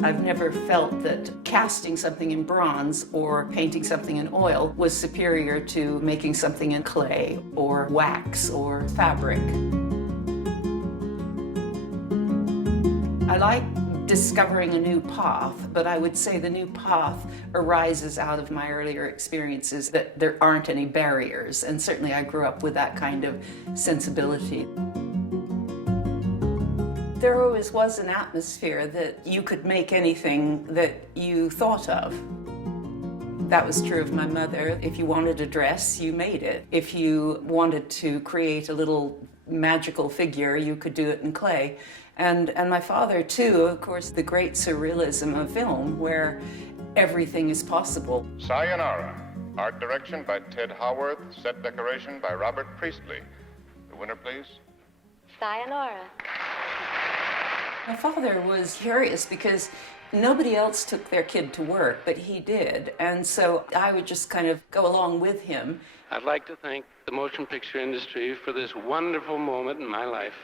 I've never felt that casting something in bronze or painting something in oil was superior to making something in clay or wax or fabric. I like discovering a new path, but I would say the new path arises out of my earlier experiences, that there aren't any barriers, and certainly I grew up with that kind of sensibility. There always was an atmosphere that you could make anything that you thought of. That was true of my mother. If you wanted a dress, you made it. If you wanted to create a little magical figure, you could do it in clay. And my father, too, of course, the great surrealism of film, where everything is possible. Sayonara. Art direction by Ted Haworth. Set decoration by Robert Priestley. The winner, please. Sayonara. My father was curious because nobody else took their kid to work, but he did. And so I would just kind of go along with him. I'd like to thank the motion picture industry for this wonderful moment in my life.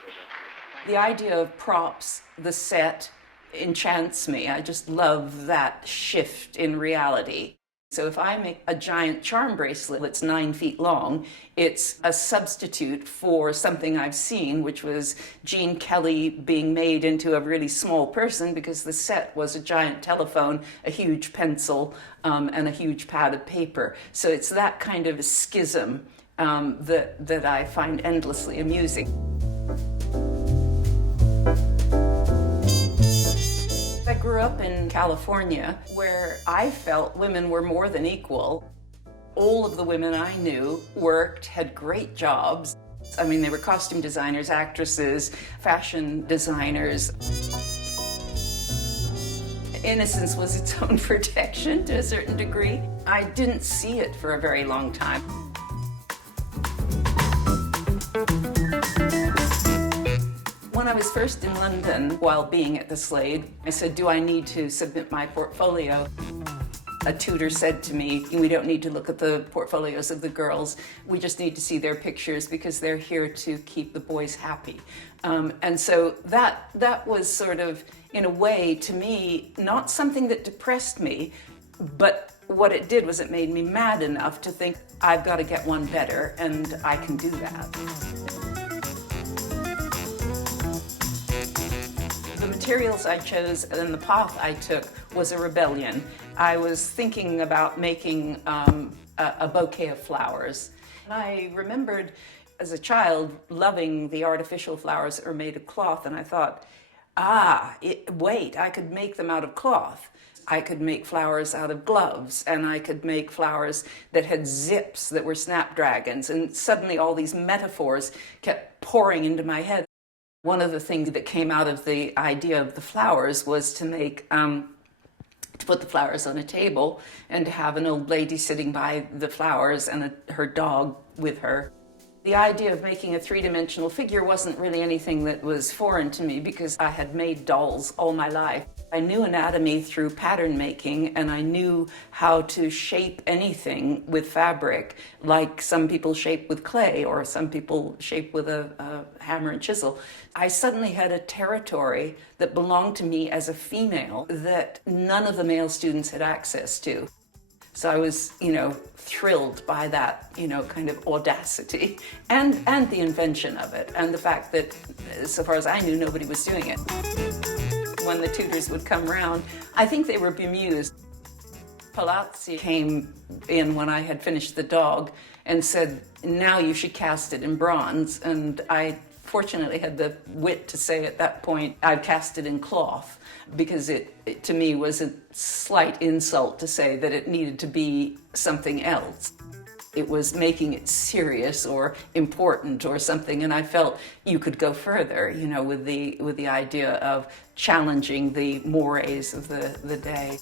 The idea of props, the set, enchants me. I just love that shift in reality. So if I make a giant charm bracelet that's 9 feet long, it's a substitute for something I've seen, which was Gene Kelly being made into a really small person because the set was a giant telephone, a huge pencil, and a huge pad of paper. So it's that kind of schism that I find endlessly amusing. I grew up in California, where I felt women were more than equal. All of the women I knew worked, had great jobs. I mean, they were costume designers, actresses, fashion designers. Innocence was its own protection to a certain degree. I didn't see it for a very long time. When I was first in London, while being at the Slade, I said, do I need to submit my portfolio? A tutor said to me, we don't need to look at the portfolios of the girls. We just need to see their pictures because they're here to keep the boys happy. And so that was sort of, in a way, to me, not something that depressed me, but what it did was it made me mad enough to think, I've got to get one better, and I can do that. The materials I chose and the path I took was a rebellion. I was thinking about making a bouquet of flowers. And I remembered as a child loving the artificial flowers that were made of cloth, and I thought, wait, I could make them out of cloth. I could make flowers out of gloves, and I could make flowers that had zips that were snapdragons, and suddenly all these metaphors kept pouring into my head. One of the things that came out of the idea of the flowers was to make, to put the flowers on a table and to have an old lady sitting by the flowers and her dog with her. The idea of making a three-dimensional figure wasn't really anything that was foreign to me because I had made dolls all my life. I knew anatomy through pattern making, and I knew how to shape anything with fabric, like some people shape with clay or some people shape with a hammer and chisel. I suddenly had a territory that belonged to me as a female that none of the male students had access to. So I was, thrilled by that, kind of audacity and the invention of it, and the fact that, so far as I knew, nobody was doing it. When the tutors would come round, I think they were bemused. Palazzi came in when I had finished the dog and said, now you should cast it in bronze. And I fortunately had the wit to say at that point, I'd cast it in cloth, because it to me was a slight insult to say that it needed to be something else. It was making it serious or important or something, and I felt you could go further, with the idea of challenging the mores of the day.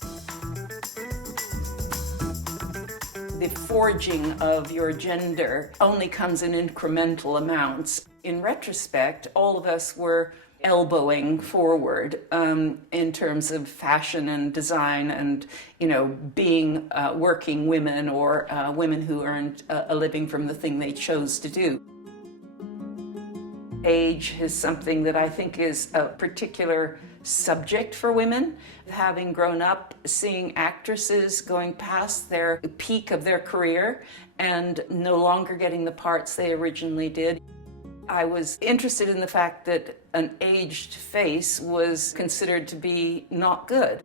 The forging of your gender only comes in incremental amounts. In retrospect, all of us were elbowing forward in terms of fashion and design and, being working women or women who earned a living from the thing they chose to do. Age is something that I think is a particular subject for women. Having grown up seeing actresses going past their peak of their career and no longer getting the parts they originally did, I was interested in the fact that an aged face was considered to be not good.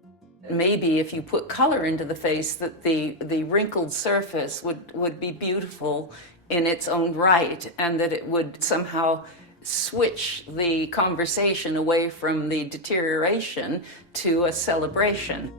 Maybe if you put color into the face, that the wrinkled surface would be beautiful in its own right, and that it would somehow switch the conversation away from the deterioration to a celebration.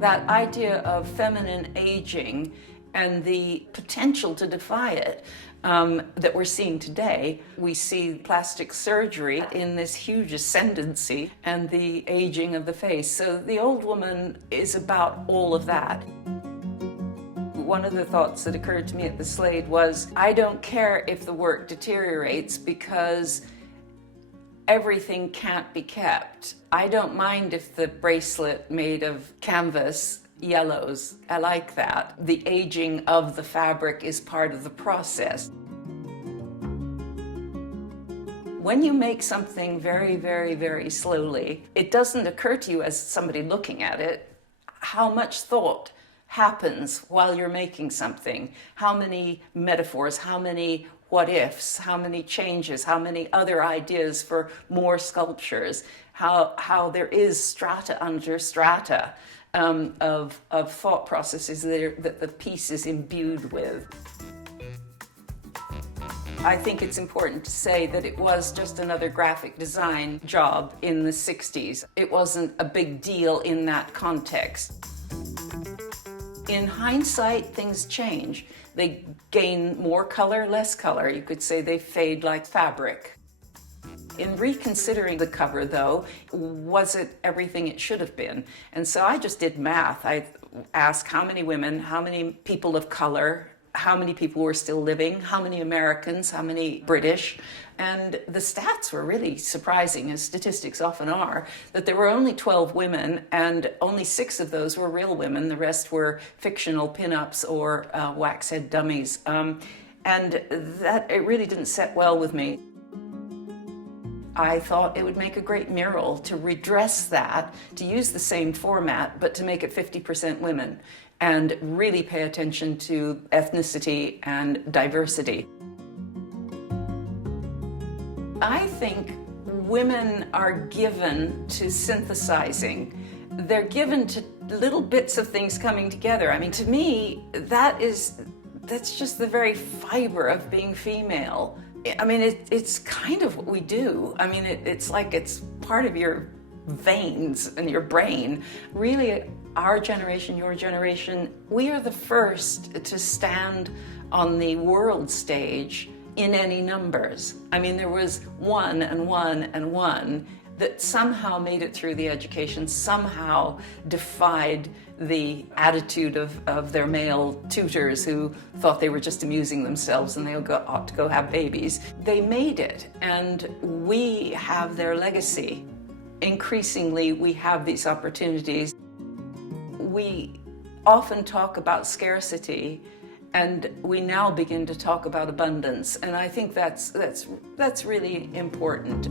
That idea of feminine aging and the potential to defy it that we're seeing today. We see plastic surgery in this huge ascendancy and the aging of the face. So the old woman is about all of that. One of the thoughts that occurred to me at the Slade was, I don't care if the work deteriorates because everything can't be kept. I don't mind if the bracelet made of canvas yellows. I like that. The aging of the fabric is part of the process. When you make something very, very, very slowly, it doesn't occur to you as somebody looking at it how much thought happens while you're making something. How many metaphors, how many what ifs, how many changes, how many other ideas for more sculptures, how there is strata under strata of thought processes that the piece is imbued with. I think it's important to say that it was just another graphic design job in the 60s. It wasn't a big deal in that context. In hindsight, things change. They gain more color, less color. You could say they fade like fabric. In reconsidering the cover, though, was it everything it should have been? And so I just did math. I asked how many women, how many people of color, how many people were still living, how many Americans, how many British. And the stats were really surprising, as statistics often are, that there were only 12 women and only 6 of those were real women. The rest were fictional pinups or waxhead dummies. And that it really didn't set well with me. I thought it would make a great mural to redress that, to use the same format, but to make it 50% women and really pay attention to ethnicity and diversity. I think women are given to synthesizing. They're given to little bits of things coming together. I mean, to me, that's just the very fiber of being female. I mean, it's kind of what we do. I mean, it's like it's part of your veins and your brain. Really, our generation, your generation, we are the first to stand on the world stage in any numbers. I mean, there was one and one and one that somehow made it through the education, somehow defied the attitude of their male tutors who thought they were just amusing themselves and they ought to go have babies. They made it, and we have their legacy. Increasingly, we have these opportunities. We often talk about scarcity, and we now begin to talk about abundance, and I think that's really important.